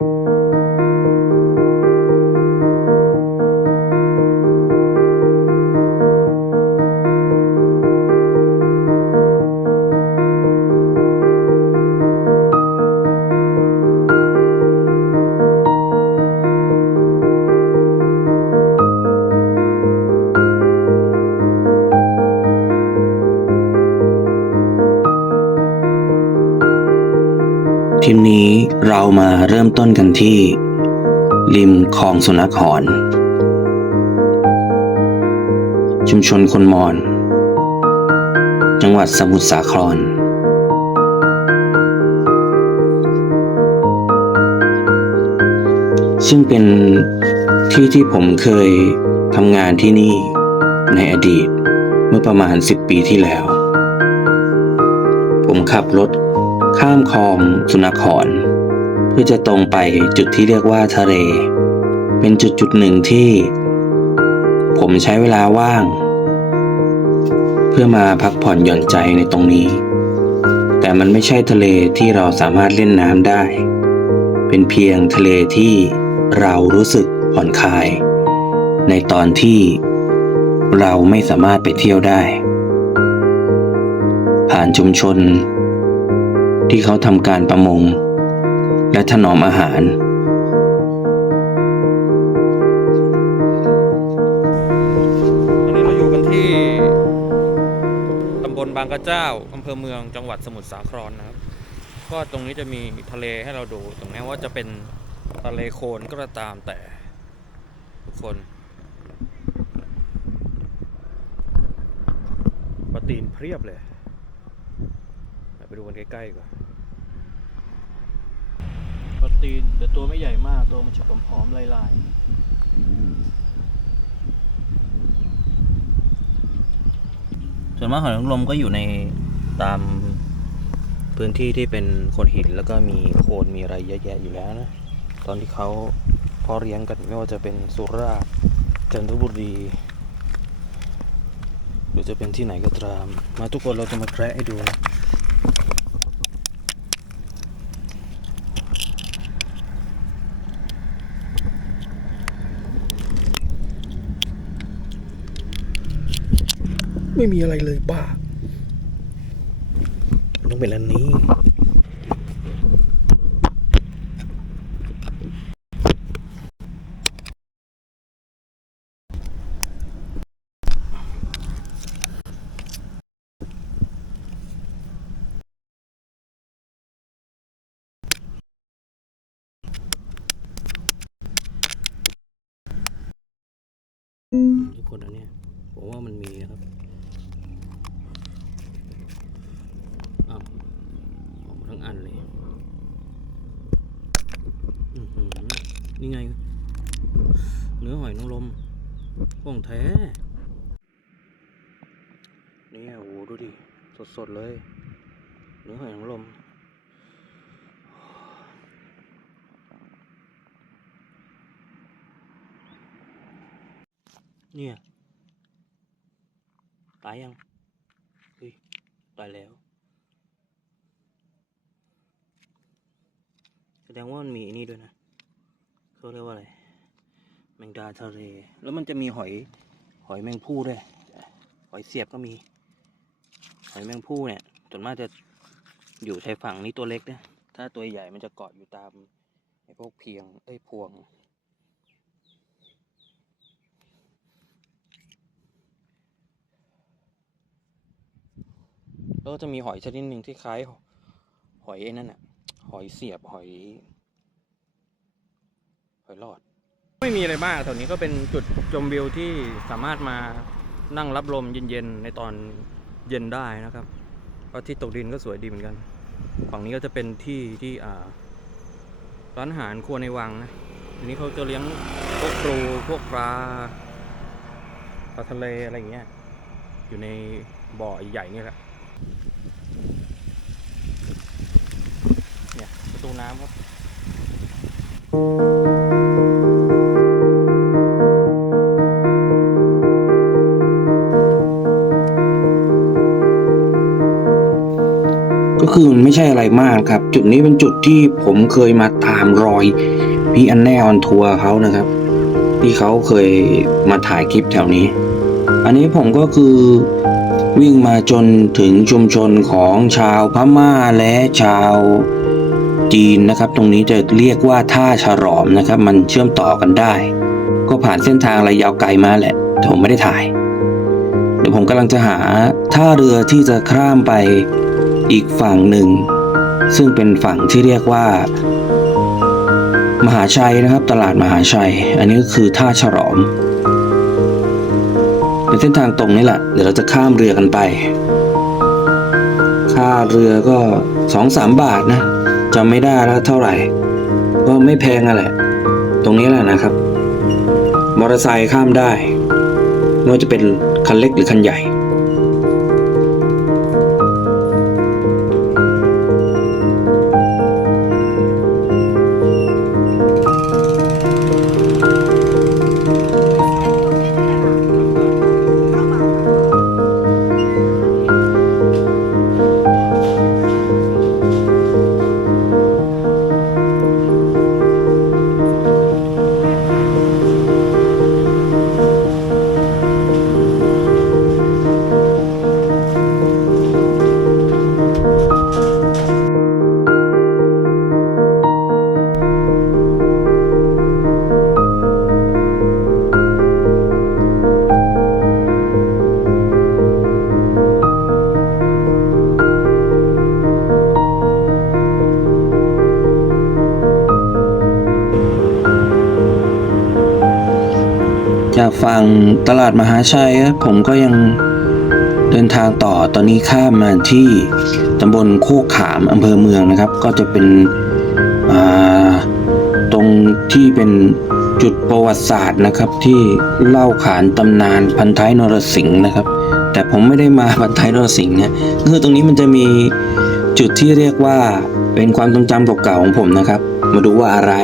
ท เริ่มต้นกันที่ ริมคลองสุนัขหอน ชุมชนคนมอญจังหวัดสมุทรสาคร ซึ่งเป็นที่ที่ผมเคยทำงานที่นี่ในอดีตเมื่อประมาณ 10 ปีที่แล้ว ผมขับรถข้ามคลองสุนัขหอน พื่อจะตรงไปจุดที่เรียกว่าทะเล เป็นจุดจุดหนึ่งที่ ผมใช้เวลาว่าง เพื่อมาพักผ่อนหย่อนใจในตรงนี้ แต่มันไม่ใช่ทะเลที่เราสามารถเล่นน้ำได้ เป็นเพียงทะเลที่เรารู้สึกผ่อนคลาย ในตอนที่เราไม่สามารถไปเที่ยวได้ ผ่านชุมชน ที่เขาทำการประมง และถนอมอาหาร ตอนนี้เราอยู่กันที่ตำบลบางกระเจ้าอำเภอเมืองจังหวัดสมุทรสาครนะครับ ก็ตรงนี้จะมีทะเลให้เราดูถึงแม้ว่าจะเป็นทะเลโคลนก็ตามแต่ทุกคนปลาตีนเพียบเลย ไปดูกันใกล้ๆก่อน ตีนแต่ตัวไม่ใหญ่มากตัวมันจะผอมๆลายๆส่วนมากหอยนางรมก็อยู่ในตามพื้นที่ที่เป็นโขดหินแล้วก็มีโคนมีอะไรเยอะแยะอยู่แล้วนะตอนที่เขาเพอเลี้ยงกันไม่ว่าจะเป็นสุราษฎร์จันทบุรีหรือจะเป็นที่ไหนก็ตาม มาทุกคนเราจะมาแคระให้ดูนะ ไม่มีอะไรเลยบ้าต้องเป็นอันนี้ ทุกคนอันเนี้ยผมว่ามันมีนะครับอ้าวออกมา ทั้งอันเลยนี่ไง เนื้อหอยนางรมของแท้ นี่โอ้โหดูดิ สดๆเลย เนื้อหอยนางรมเนี่ย ตายยัง เฮ้ย ตายแล้ว แส ดงว่ามันมีอ้นี่ด้วยนะเขาเรียกว่าอะไร แมงดาทะเล แล้วมันจะมีหอย หอยแมงผู้ด้วย หอยเสียบก็มี หอยแมงผู้เนี่ย ส่วนมากจะอยู่ชายฝั่งนี้ตัวเล็กนะ ถ้าตัวใหญ่มันจะเกาะอยู่ตามไอ้พวกเพียง เอ้ยพวง แล้วก็จะมีหอยชนิดหนึ่งที่คล้ายหอยไอ้นั่นน่ะ หอยเสียบหอย หอยหลอด ไม่มีอะไรมากแถวนี้ก็เป็นจุดชมวิวที่สามารถมานั่งรับลมเย็นๆในตอนเย็นได้นะครับพระทิตย์ตกดินก็สวยดีเหมือนกัน ฝั่งนี้ก็จะเป็นที่ที่ร้านอาหารครัวในวังนะทีนี้เขาจะเลี้ยงพวกปลูพวกปลาปลาทะเลอะไรอย่างเงี้ยอยู่ในบ่อใหญ่ๆนี่แหละ เนี่ยประตู น้ำครับก็คือมันไม่ใช่อะไรมากครับ จุดนี้เป็นจุดที่ผมเคยมาตามรอยพี่อันแน่ออนทัวร์เขานะครับ ที่เขาเคยมาถ่ายคลิปแถวนี้ อันนี้ผมก็คือวิ่งมาจนถึงชุมชนของชาวพม่าและชาว จีนนะครับ ตรงนี้จะเรียกว่าท่าฉลอมนะครับ มันเชื่อมต่อกันได้ ก็ผ่านเส้นทางระยาวไกลมาแหละแต่ผมไม่ได้ถ่าย เดี๋ยวผมกำลังจะหาท่าเรือที่จะข้ามไปอีกฝั่งหนึ่ง ซึ่งเป็นฝั่งที่เรียกว่า มหาชัยนะครับ ตลาดมหาชัย อันนี้ก็คือท่าฉลอมเป็นเส้นทางตรงนี่แหละ เดี๋ยวเราจะข้ามเรือกันไป ค่าเรือก็สองสามบาทนะ จำไม่ได้แล้วเท่าไหร่ ก็ไม่แพงอะแหละ ตรงนี้แหละนะครับ มอเตอร์ไซค์ข้ามได้ไม่ว่าจะเป็นคันเล็กหรือคันใหญ่ จากฝั่งตลาดมหาชัยผมก็ยังเดินทางต่อตอนนี้ข้ามมาที่ตำบลโคกขามอำเภอเมืองนะครับ ก็จะเป็นตรงที่เป็นจุดประวัติศาสตร์นะครับที่เล่าขานตำนานพันท้ายนรสิงห์นะครับ แต่ผมไม่ได้มาพันท้ายนรสิงห์นะคือตรงนี้มันจะมีจุดที่เรียกว่าเป็นความทรงจำเก่าๆของผมนะครับ มาดูว่าอะไร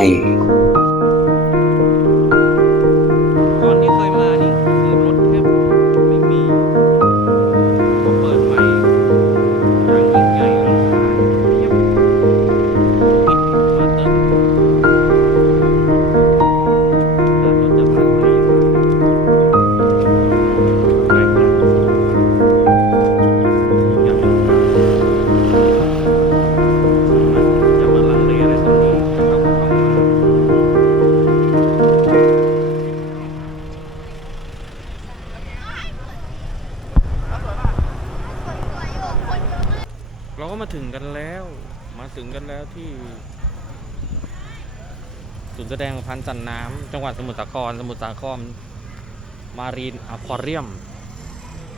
จังหวัดสมุทรสาคร สมุทรสาครมารีนอควาเรียม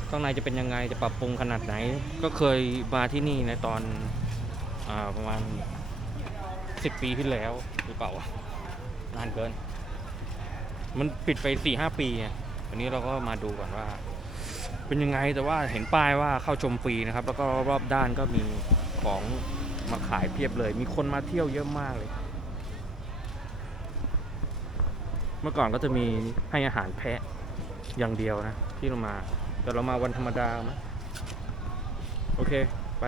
ข้างในจะเป็นยังไงจะปรับปรุงขนาดไหน ก็เคยมาที่นี่ในตอนอประมาณสิบปีที่แล้วหรือเปล่านานเกิน มันปิดไปสี่ห้าปีวันนี้เราก็มาดูก่อนว่า เป็นยังไงแต่ว่าเห็นป้ายว่าเข้าชมฟรีนะครับ แล้วก็รอบด้านก็มีของมาขายเพียบเลย มีคนมาเที่ยวเยอะมากเลย เมื่อก่อนก็จะมีให้อาหารแพะอย่างเดียวนะ ที่เรามา แต่เรามาวันธรรมดาไหมโอเค ไป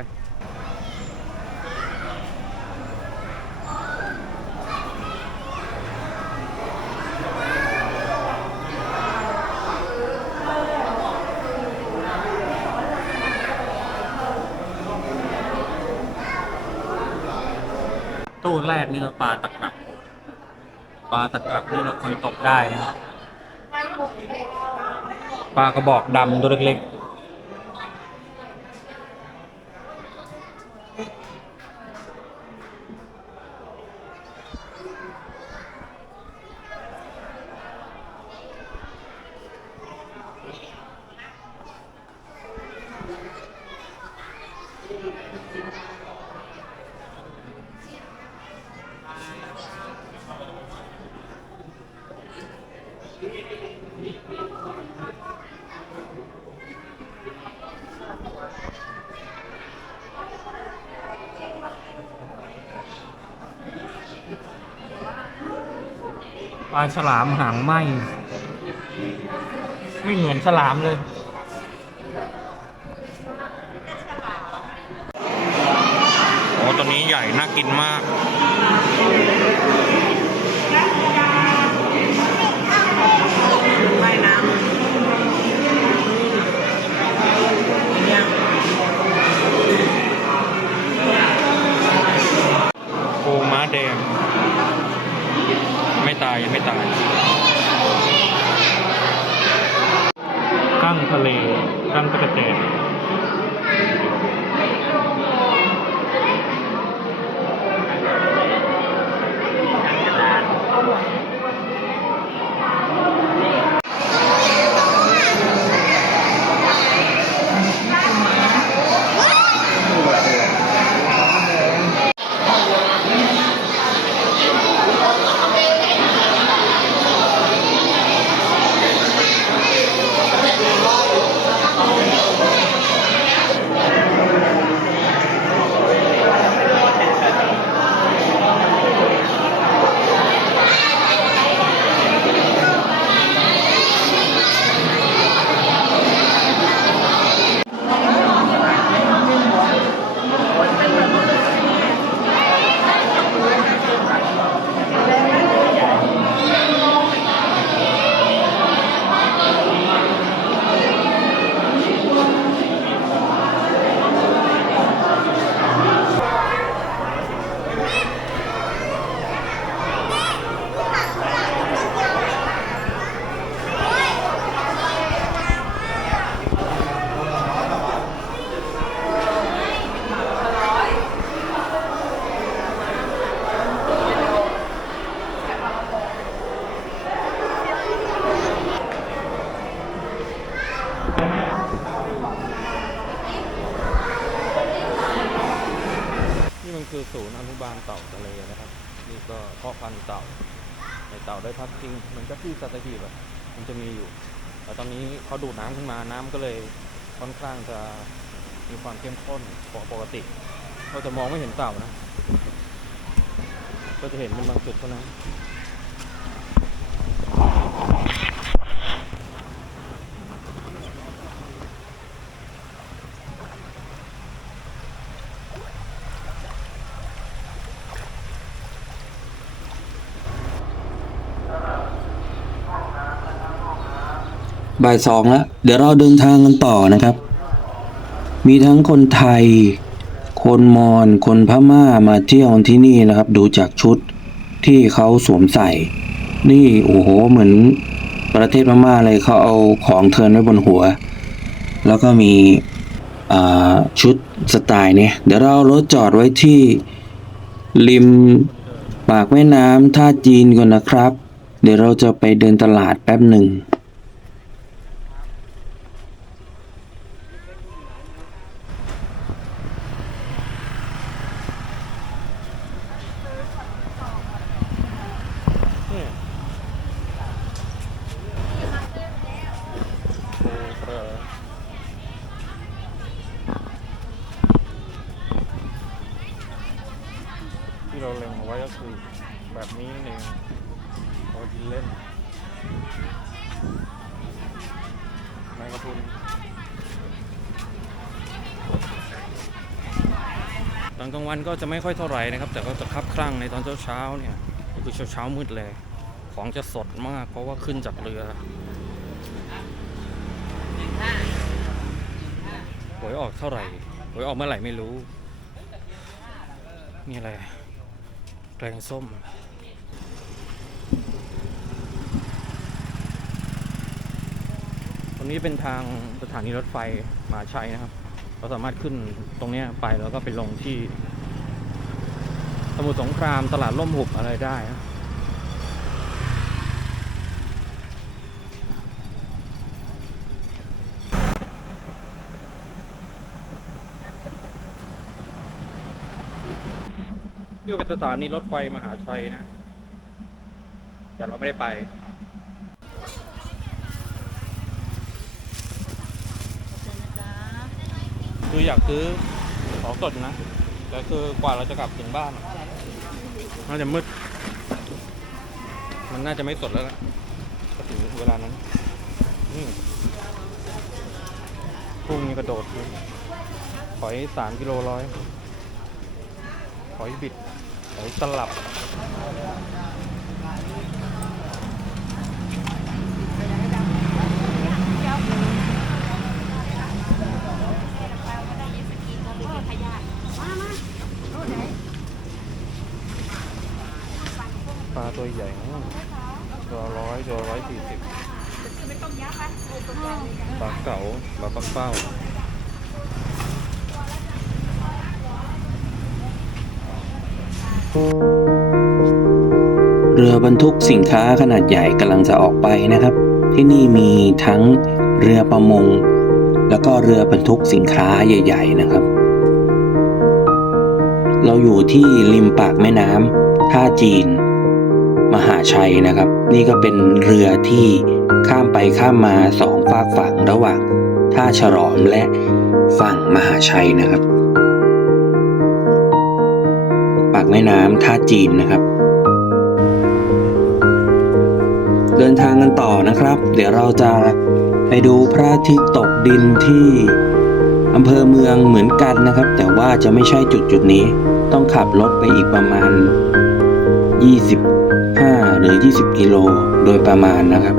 ตู้แรกนี่ปลาตะกรั ปลาตะกรับนี่เราคยตกได้นะปลากระบอกดำตัวเล็กๆ ลาฉลามหางไหมไม่เหมือนฉลามเลยโอ้ตัวนี้ใหญ่ น่ากินมากว่น้ำยังปูม้าแดง ตายยังไม่ตายกั้งทะเลกั้งตะกะแตนนี่มันคือศูนย์อนุบาลเต่าทะเลนะครับ นี่ก็พ่อพันธุ์เต่า ในเต่าได้พักจริงเหมือน ก็ที่สัตหีบอะมันจะมีอยู่ แต่ตอนนี้เขาดูดน้ำขึ้นมาน้ำก็เลยค่อนข้างจะมีความเข้มข้นกว่าปกติเราจะมองไม่เห็นเต่านะ ก็จะเห็นเป็นบางจุดเท่านั้น บ่ายสองแล้วเดี๋ยวเราเดินทางกันต่อนะครับ มีทั้งคนไทย คนมอญคนพม่ามาเที่ยวที่นี่นะครับ ดูจากชุดที่เขาสวมใส่ นี่โอ้โหเหมือนประเทศพม่าเลยเขาเอาของเทินไว้บนหัว แล้วก็มีชุดสไตล์เนี่ยเดี๋ยวเรารถจอดไว้ที่ริมปากแม่น้ำท่าจีนก่อนนะครับ เดี๋ยวเราจะไปเดินตลาดแป๊บหนึ่ง เนี่ยโอ้เปรอที่เราเล็งเอาไว้ก็คือแบบนี้นั่นเองเอาไว้กินเล่นแมงกะพรุนตอน กลางวันก็จะไม่ค่อยเท่าไหร่นะครับ แต่ก็จะคับคลั่งในตอนเช้าๆเนี่ยก็คือเช้าเช้าๆมืดเลยของจะสดมาก เพราะว่าขึ้นจากเรือหวยออกเท่าไหร่หวยออกเมื่อไหร่ไม่รู้ นี่อะไรแกงส้มตรงนี้เป็นทางสถานีรถไฟมหาชัยนะครับ เราสามารถขึ้นตรงนี้ไปแล้วก็ไปลงที่ สมุทรสงครามตลาดร่มหุบอะไรได้นะนี่เป็นสถานีรถไฟมหาชัยนะ แต่เราไม่ได้ไป คืออยากซื้อของสดนะ แต่คือกว่าเราจะกลับถึงบ้าน น่าจะมืด มันน่าจะไม่สดแล้วละก็ถึงเวลานั้นนี่พุ่งนี่กระโดดอยู่หอยสามกิโลร้อยหอยบิดหอยตลับ ปลาตัวใหญ่นะตัวร้อยตัวร้อยสี่สิบ ปลาเก๋าปลาปักเป้าเรือบรรทุกสินค้าขนาดใหญ่กำลังจะออกไปนะครับ ที่นี่มีทั้งเรือประมง แล้วก็เรือบรรทุกสินค้าใหญ่ ๆ นะครับ เราอยู่ที่ริมปากแม่น้ำท่าจีน มหาชัยนะครับ นี่ก็เป็นเรือที่ ข้ามไปข้ามมาสองฝากฝั่งระหว่างท่าฉลอมและฝั่งมหาชัยนะครับ ปากแม่น้ำท่าจีนนะครับ เดินทางกันต่อนะครับ เดี๋ยวเราจะไปดูพระอาทิตย์ตกดินที่อำเภอเมืองเหมือนกันนะครับ แต่ว่าจะไม่ใช่จุดจุดนี้ ต้องขับรถไปอีกประมาณ 25 หรือ 20 กิโลโดยประมาณนะครับ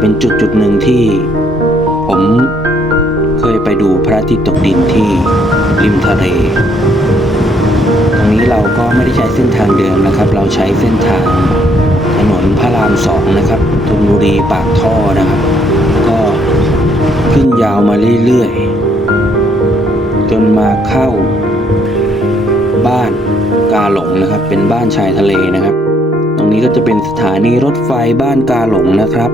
เป็นจุดจุดหนึ่งที่ ผมเคยไปดูพระอาทิตย์ตกดินที่ริมทะเล ตรงนี้เราก็ไม่ได้ใช้เส้นทางเดิมนะครับ เราใช้เส้นทางถนนพระรามสองนะครับธนบุรีปากท่อนะครับ ก็ขึ้นยาวมาเรื่อยๆ จนมาเข้า บ้านกาหลงนะครับ เป็นบ้านชายทะเลนะครับ ตรงนี้ก็จะเป็นสถานีรถไฟบ้านกาหลงนะครับ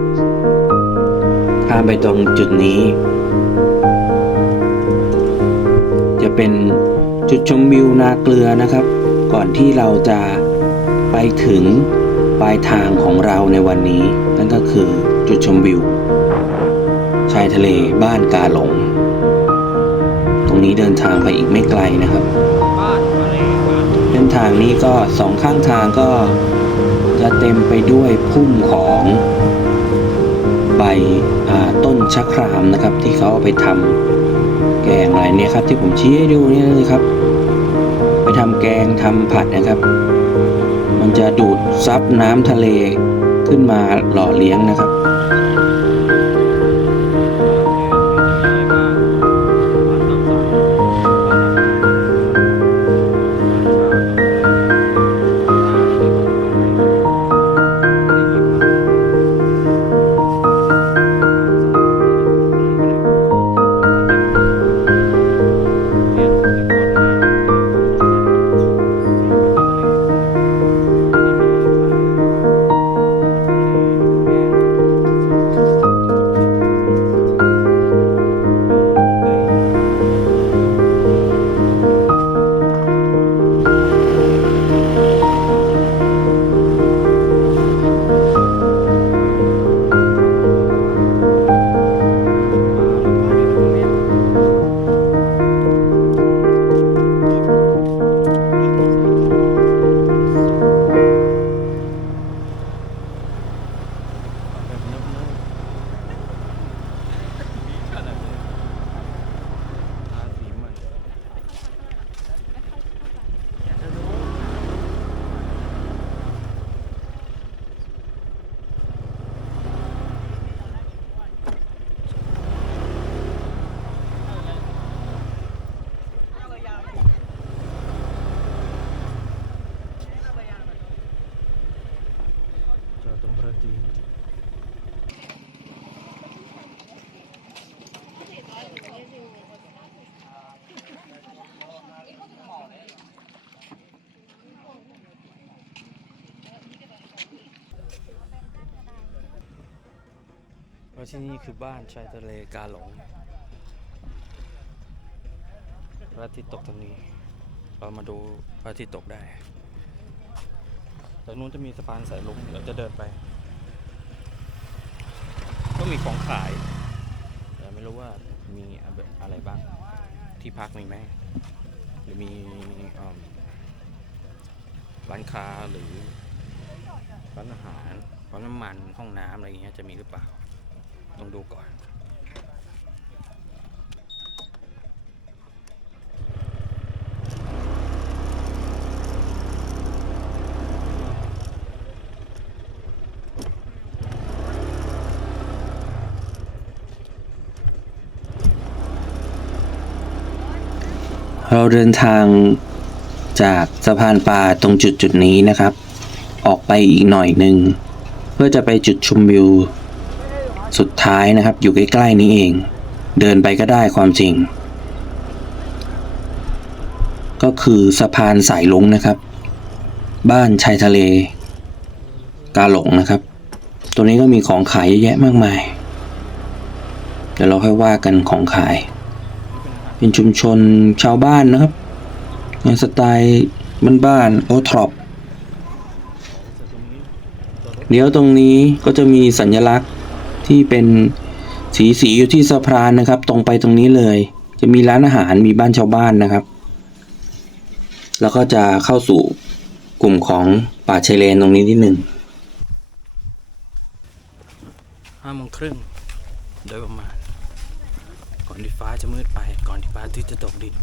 ข้ามไปตรงจุดนี้ จะเป็นจุดชมวิวนาเกลือนะครับ ก่อนที่เราจะไปถึงปลายทางของเราในวันนี้ นั่นก็คือจุดชมวิว ชายทะเลบ้านกาหลง ตรงนี้เดินทางไปอีกไม่ไกลนะครับเส้นทางนี้ก็สองข้างทางก็จะเต็มไปด้วยพุ่มของ ใบต้นชะครามนะครับ ที่เขาเอาไปทำแกงอะไรเนี่ยครับ ที่ผมชี้ให้ดูเนี่ยเลยครับ ไปทำแกงทำผัดนะครับ มันจะดูดซับน้ำทะเลขึ้นมาหล่อเลี้ยงนะครับ ว่าที่นี่คือบ้านชายทะเลกาหลงพระอาทิตย์ตกตรงนี้ เรามาดูพระอาทิตย์ตกได้ตรงนู้นจะมีสะพานสายลุงเดี๋ยวจะเดินไป ก็มีของขาย แต่ไม่รู้ว่ามีอะไรบ้าง ที่พักมีไหม หรือมีร้านค้าหรือร้านอาหารร้านน้ำมันห้องน้ำอะไรอย่างเงี้ยจะมีหรือเปล่า ลองดูก่อนเราเดินทางจากสะพานปลาตรงจุดจุดนี้นะครับ ออกไปอีกหน่อยหนึ่ง เพื่อจะไปจุดชมวิว สุดท้ายนะครับ อยู่ใกล้ๆนี้เอง เดินไปก็ได้ความจริง ก็คือสะพานสายลงนะครับ บ้านชายทะเล กาหลงนะครับ ตัวนี้ก็มีของขายเยอะแยะมากมาย เดี๋ยวเราค่อยว่ากันของขาย เป็นชุมชนชาวบ้านนะครับในสไตล์บ้านๆโอทรอปเดี๋ยวตรงนี้ก็จะมีสัญลักษณ์ ที่เป็นสีสีอยู่ที่สะพานนะครับ ตรงไปตรงนี้เลย จะมีร้านอาหารมีบ้านชาวบ้านนะครับ แล้วก็จะเข้าสู่กลุ่มของป่าชายเลนตรงนี้นิดหนึ่งห้าโมงครึ่งโดยประมาณ ก่อนที่ฟ้าจะมืดไปก่อนที่ฟ้าที่จะตกดิน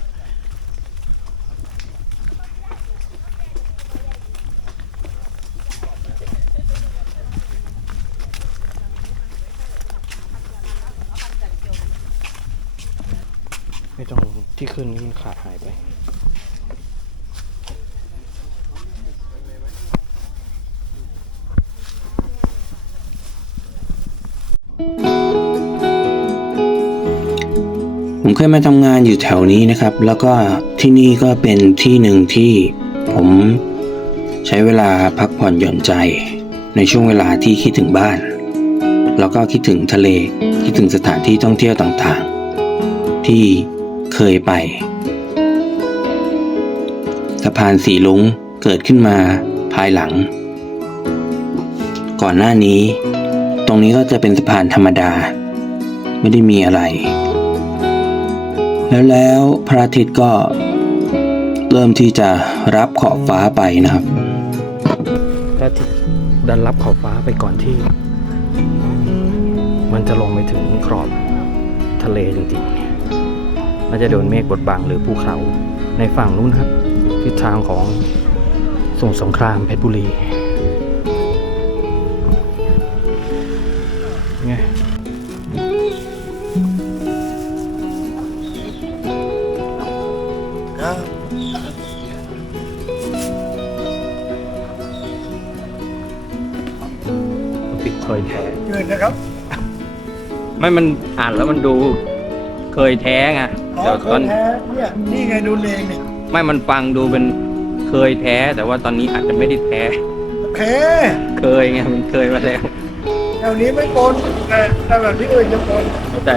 ไม่ต้องที่ ขึ้นนี่มันขาดหายไป ผมเคยมาทำงานอยู่แถวนี้นะครับ แล้วก็ที่นี่ก็เป็นที่หนึ่งที่ผมใช้เวลาพักผ่อนหย่อนใจในช่วงเวลาที่คิดถึงบ้าน แล้วก็คิดถึงทะเล คิดถึงสถานที่ท่องเที่ยวต่างๆ ที่ เคยไป สะพานสีลุงเกิดขึ้นมาภายหลัง ก่อนหน้านี้ ตรงนี้ก็จะเป็นสะพานธรรมดา ไม่ได้มีอะไร แล้วแล้วพระอาทิตย์ก็เริ่มที่จะรับขอบฟ้าไปนะครับ พระอาทิตย์ดันรับขอบฟ้าไปก่อนที่ มันจะลงไปถึงขอบทะเลจริงๆ นี่ยมันจะโดนเมฆบดบังหรือภูเขาในฝั่งนู้นครับ ทิศทางของส่งสงครามเพชรบุรีไงปิดเคยแท้เงินนะครับ ไม่มันอ่านแล้วมันดูเคยแท้ไงอ๋อ แต่เคตอยนแท้เนี่ยนี่ไงดูเลงเนี่ยไม่มันฟังดูเป็นเคยแท้ แต่ว่าตอนนี้อาจจะไม่ได้แท้แท้เคยไงมันเคยมาแล้ว แถวนี้ไม่ปนแต่แต่แบบที่อื่นจะปน แต่